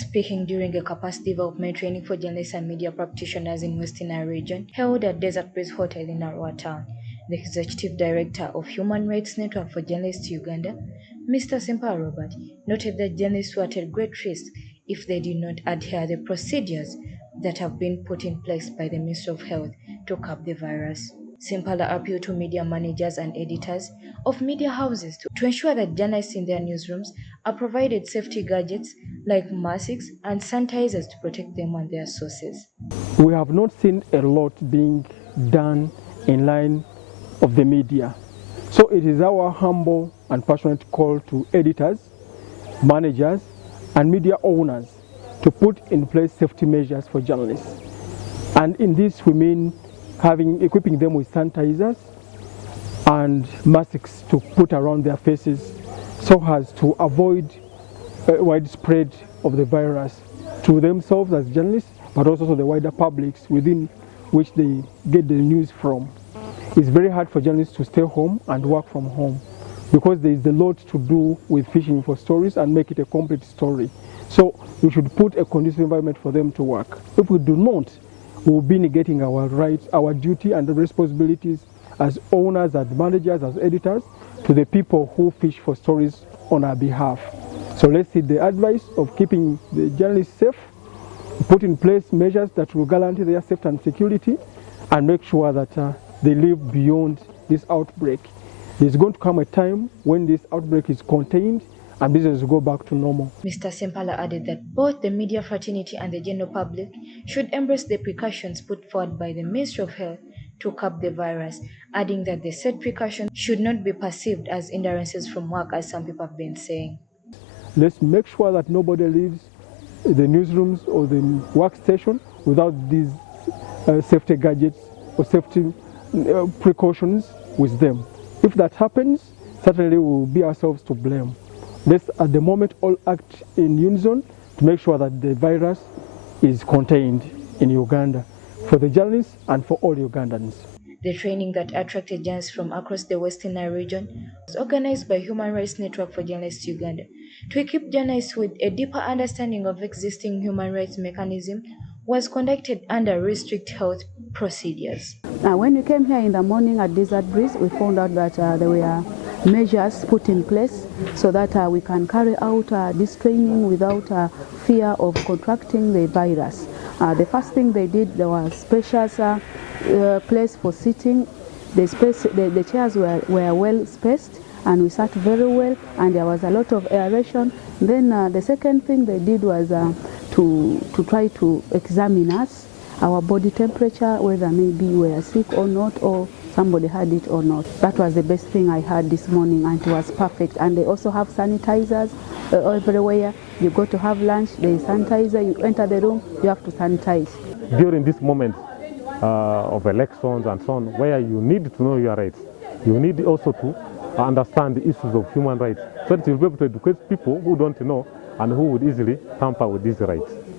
Speaking during a capacity development training for journalists and media practitioners in Western Nile region held at Desert Breeze Hotel in Arua town, the Executive Director of Human Rights Network for Journalists Uganda, Mr. Simpa Robert, noted that journalists were at great risk if they did not adhere to the procedures that have been put in place by the Ministry of Health to curb the virus. Simpala appealed to media managers and editors of media houses to ensure that journalists in their newsrooms are provided safety gadgets like masks and sanitizers to protect them and their sources. We have not seen a lot being done in line of the media. So it is our humble and passionate call to editors, managers, and media owners to put in place safety measures for journalists. And in this we mean equipping them with sanitizers and masks to put around their faces so as to avoid widespread of the virus to themselves as journalists, but also to the wider publics within which they get the news from. It's very hard for journalists to stay home and work from home because there is a lot to do with fishing for stories and make it a complete story. So we should put a conducive environment for them to work. If we do not, we will be negating our rights, our duty and the responsibilities as owners, as managers, as editors to the people who fish for stories on our behalf. So let's see the advice of keeping the journalists safe, put in place measures that will guarantee their safety and security, and make sure that they live beyond this outbreak. There's going to come a time when this outbreak is contained and business will go back to normal. Mr. Sempala added that both the media fraternity and the general public should embrace the precautions put forward by the Ministry of Health to curb the virus, adding that the said precautions should not be perceived as hindrances from work, as some people have been saying. Let's make sure that nobody leaves the newsrooms or the workstation without these safety gadgets or safety precautions with them. If that happens, certainly we will be ourselves to blame. Let's at the moment all act in unison to make sure that the virus is contained in Uganda for the journalists and for all Ugandans. The training that attracted journalists from across the Western Nile region was organized by Human Rights Network for Journalists Uganda to equip journalists with a deeper understanding of existing human rights mechanism was conducted under restrict health procedures. When we came here in the morning at Desert Breeze, we found out that there were measures put in place so that we can carry out this training without fear of contracting the virus. The first thing they did, there was spacious place for sitting. The chairs were well spaced and we sat very well and there was a lot of aeration. Then the second thing they did was to try to examine us, our body temperature, whether maybe we were sick or not, or somebody had it or not. That was the best thing I had this morning and it was perfect. And they also have sanitizers everywhere. You go to have lunch, there is sanitizer, you enter the room, you have to sanitize. During this moment of elections and so on, where you need to know your rights, you need also to understand the issues of human rights so that you'll be able to educate people who don't know and who would easily tamper with these rights.